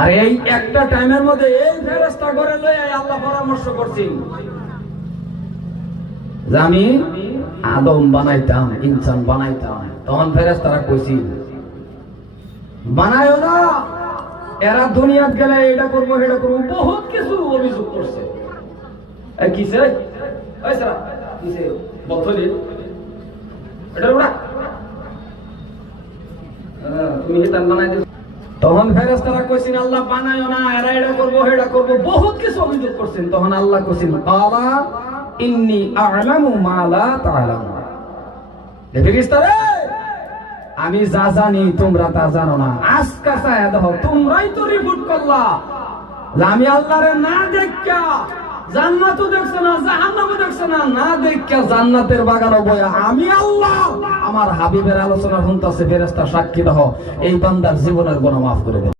আর এই একটা টাইমের মধ্যে এই ফেরেশতা করে লই আল্লাহ পরামর্শ করছেন যে আমি আদম বানাইতাম, ইনসান বানাইতাম। তখন ফেরেশতারা কইছিল বানায়ও না, এরা দুনিয়াত গেলে এটা করবো সেটা করবো, বহুত কিছু অভিযোগ করছে। কিসে কিসে বললি এটা ওরা তুমি এটা বানাই দিও। তখন ফেরেশতারা কইছেন আল্লাহ বানায়ও না, এরা এটা করবো সেটা করবো, বহুত কিছু অভিযোগ করছেন। তখন আল্লাহ কইছেন কালা ইন্নী আ'লামু মা লা তা'লামুন। ফেরেশতারা আমি যা জানি তোমরা তা জানো না। আজকা চায়া দেখো, তোমরাই তো রিপোর্ট করলা যে আমি আল্লাহরে না দেখা জান্নাতও দেখছে না, জাহান্নামও দেখছে না, না দেখা জান্নাতের বাগানও বয়া আমি আল্লাহ আমার হাবিবের আলোচনা শুনতাছে। ফেরেশতা সাক্ষী দেখো, এই বান্দার জীবনের গুনাহ মাফ করে দেন।